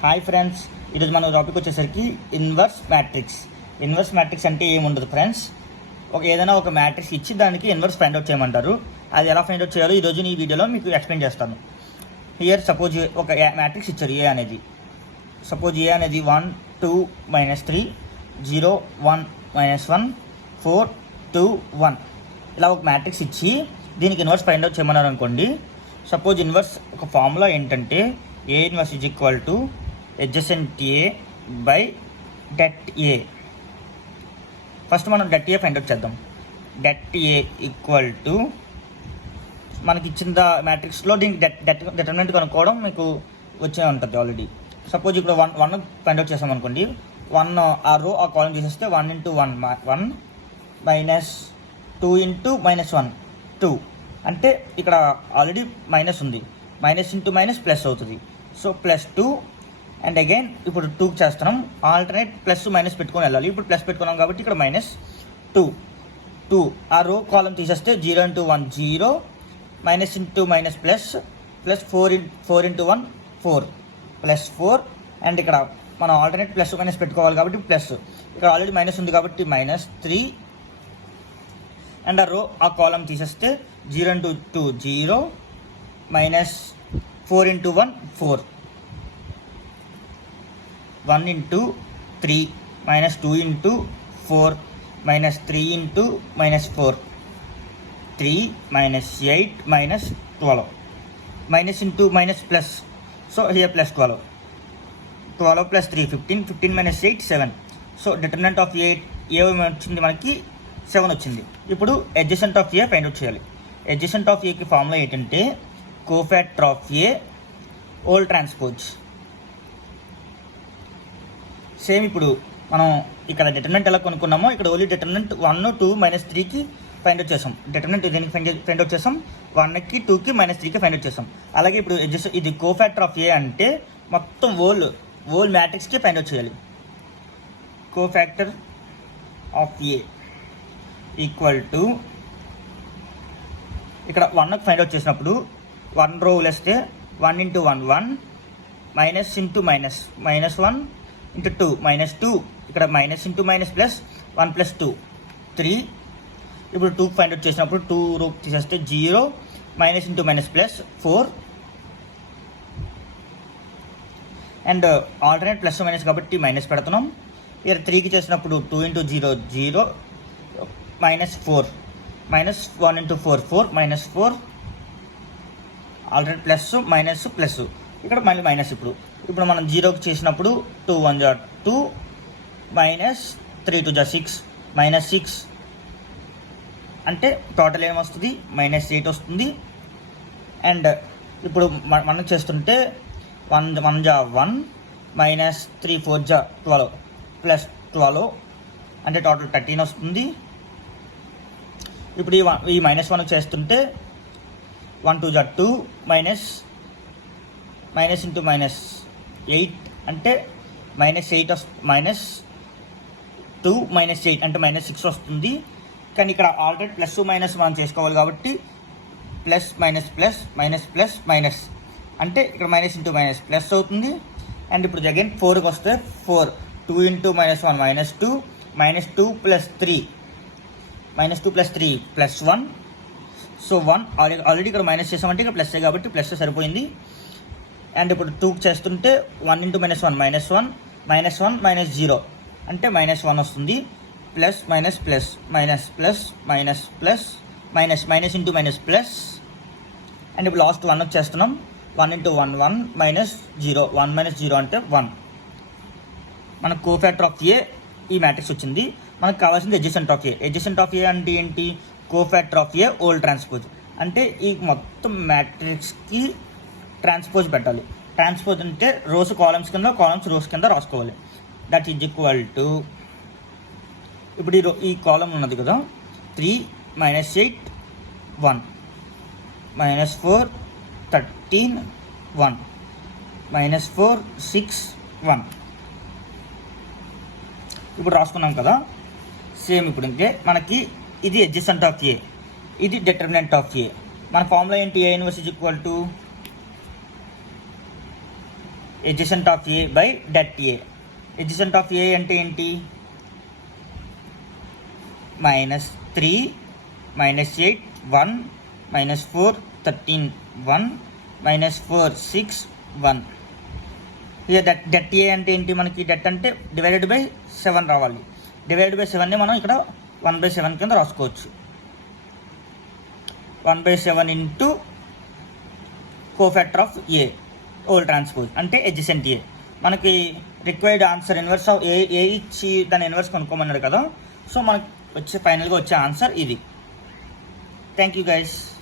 Hi friends, ఈరోజు మన topic వచ్చేసరికి ఇన్వర్స్ మ్యాట్రిక్స్. ఇన్వర్స్ మ్యాట్రిక్స్ అంటే ఏముండదు ఫ్రెండ్స్, ఏదైనా ఒక మ్యాట్రిక్స్ ఇచ్చి దానికి ఇన్వర్స్ ఫైండ్ అవుట్ చేయమంటారు. అది ఎలా ఫైండ్ అవుట్ చేయాలో ఈరోజు ఈ వీడియోలో మీకు ఎక్స్ప్లెయిన్ చేస్తాను. హియర్ సపోజ్ ఒక మ్యాట్రిక్స్ ఇచ్చారు ఏ అనేది. సపోజ్ ఏ అనేది 1 2 -3 0 1 -1 4 2 1 ఇలా ఒక మ్యాట్రిక్స్ ఇచ్చి దీనికి ఇన్వర్స్ ఫైండ్ అవుట్ చేయమన్నారు అనుకోండి. సపోజ్ ఇన్వర్స్ ఒక ఫార్ములా ఏంటంటే ఏ inverse is equal to adjacent A by det A. First మనం det A ఫైండ్ అవుట్ చేద్దాం. det A ఈక్వల్ టు మనకి ఇచ్చిన మ్యాట్రిక్స్లో దీనికి డిటర్మినెంట్ కనుక్కోవడం మీకు వచ్చే ఉంటుంది ఆల్రెడీ. సపోజ్ ఇప్పుడు 1 ఫైండ్ అవుట్ చేసాం అనుకోండి. 1 ఆ రో ఆ కాలం చేసేస్తే 1 × 1 1 -2 × -1 2 అంటే ఇక్కడ ఆల్రెడీ మైనస్ ఉంది. మైనస్ ఇంటూ మైనస్ ప్లస్ అవుతుంది. సో +2 అండ్ అగైన్ ఇప్పుడు 2 చేస్తున్నాం. ఆల్టర్నేట్ ప్లస్ మైనస్ పెట్టుకొని వెళ్ళాలి. ఇప్పుడు ప్లస్ పెట్టుకున్నాం కాబట్టి ఇక్కడ -2 ఆ రో కాలం తీసేస్తే 0 × 1 0 minus into minus plus 4 × 1 4 +4 and ఇక్కడ మనం ఆల్టర్నేట్ ప్లస్ మైనస్ పెట్టుకోవాలి కాబట్టి ప్లస్. ఇక్కడ ఆల్రెడీ మైనస్ ఉంది కాబట్టి -3 అండ్ ఆ రో ఆ కాలం తీసేస్తే 0 × 2 0 -4 × 1 4 1 × 3 -2 × 4 -3 × -4 3 -8 -12 minus into minus plus, so here +12 12 + 3 15 15 - 8 7. So determinant of ఏ వచ్చింది మనకి 7 వచ్చింది. ఇప్పుడు adjacent of A find out చేయాలి. అడ్జసెంట్ ఆఫ్ ఏకి ఫార్ములా ఏంటంటే cofactor of A whole transpose. Same ఇప్పుడు మనం ఇక్కడ డిటర్మినెంట్ ఎలా కొనుక్కున్నామో ఇక్కడ ఓన్లీ డిటర్మినెంట్ 1 2 -3కి ఫైండ్ అవుట్ చేసాం. డిటర్మినెంట్ దేనికి ఫైండ్ అవుట్ చేసాం? 1కి 2కి -3కి ఫైండ్ అవుట్ చేసాం. అలాగే ఇప్పుడు ఇది కోఫాక్టర్ ఆఫ్ ఏ అంటే మొత్తం హోల్ మ్యాట్రిక్స్కి ఫైండ్ అవుట్ చేయాలి. Cofactor of A equal to ఇక్కడ 1కి ఫైండ్ అవుట్ చేసినప్పుడు 1 రో వదిలేస్తే 1 × 1 1 మైనస్ ఇంటూ మైనస్ -1 × 2 -2 ఇక్కడ మైనస్ ఇంటూ మైనస్ ప్లస్ 1 + 2 3. ఇప్పుడు 2కి ఫైండ్ అవుట్ చేసినప్పుడు 2 రో తీసేస్తే 0 minus into minus plus 4 and alternate plus minus కాబట్టి మైనస్ పెడుతున్నాం. ఇక్కడ 3కి చేసినప్పుడు 2 × 0 0 -4 -1 × 4 4 -4 ఆల్టర్నేట్ ప్లస్ మైనస్ ప్లస్ ఇక్కడ మళ్ళీ మైనస్. ఇప్పుడు మనం 0కి చేసినప్పుడు 2 1 2 -3 2 6 -6 అంటే టోటల్ ఏమొస్తుంది -8 వస్తుంది. అండ్ ఇప్పుడు మనం చేస్తుంటే 1 1 1 -3 4 12 +12 అంటే టోటల్ 13 వస్తుంది. ఇప్పుడు ఈ -1 చేస్తుంటే 1 2 2 మైనస్ ఇంటూ -8 అంటే -8 -2 -8 అంటే -6 వస్తుంది. కానీ ఇక్కడ ఆల్రెడీ ప్లస్ మైనస్ మనం చేసుకోవాలి కాబట్టి plus minus plus minus plus minus అంటే ఇక్కడ మైనస్ ఇంటూ మైనస్ ప్లస్ అవుతుంది. అండ్ ఇప్పుడు అగైన్ 4కి వస్తే 4 2 × -1 -2 -2 + 3 -2 + 3 +1. సో 1 ఆల్రెడీ ఇక్కడ మైనస్ చేసామంటే ఇక్కడ ప్లస్ కాబట్టి ప్లస్ సరిపోయింది. అండ్ ఇప్పుడు 2కి చేస్తుంటే 1 × -1 -1 -1 -0 అంటే -1 వస్తుంది. Plus minus plus minus plus minus plus minus into minus plus. And ఇప్పుడు లాస్ట్ 1 వచ్చేస్తున్నాం. 1 × 1 1 -0 1 - 0 అంటే 1. మనకు కోఫాక్టర్ ఆఫ్ ఏ ఈ మ్యాట్రిక్స్ వచ్చింది. మనకు కావాల్సింది adjacent of A. Adjacent of A అంటే ఏంటి? Cofactor of A whole transpose. అంటే ఈ మొత్తం మ్యాట్రిక్స్కి ట్రాన్స్పోజ్ పెట్టాలి. ట్రాన్స్పోజ్ అంటే రోస్ కాలమ్స్ కింద, కాలమ్స్ రోస్ కింద రాసుకోవాలి. దట్ ఈజ్ ఈక్వల్ టు ఇప్పుడు ఈ కాలం ఉన్నది కదా 3 -8 1 -4 13 1 -4 6 1 ఇప్పుడు రాసుకున్నాం కదా. సేమ్ ఇప్పుడు ఇంకే మనకి ఇది అడ్జసెంట్ ఆఫ్ ఏ, ఇది డిటర్మినెంట్ ఆఫ్ ఏ. మన ఫార్ములా ఏంటి? A inverse is equal to adjacent of A by det A. Adjacent of A అంటే ఏంటి? -3 -8 1 -4 13 1 -4 6 1. ఇక డెట్ ఏ అంటే ఏంటి? మనకి డెట్ అంటే డివైడెడ్ బై 7 రావాలి. డివైడెడ్ బై 7ని మనం ఇక్కడ 1/7 కింద రాసుకోవచ్చు. 1/7 into cofactor of A whole transpose అంటే ఎడ్జసెంట్ ఏ. మనకి రిక్వైర్డ్ ఆన్సర్ ఇన్వర్స్ ఆఫ్ ఏ ఇచ్చి దాని ఇన్వర్స్ కనుక్కోమన్నాడు కదా. సో మనకి ఫైనల్గా వచ్చే ఆన్సర్ ఇది. Thank you guys.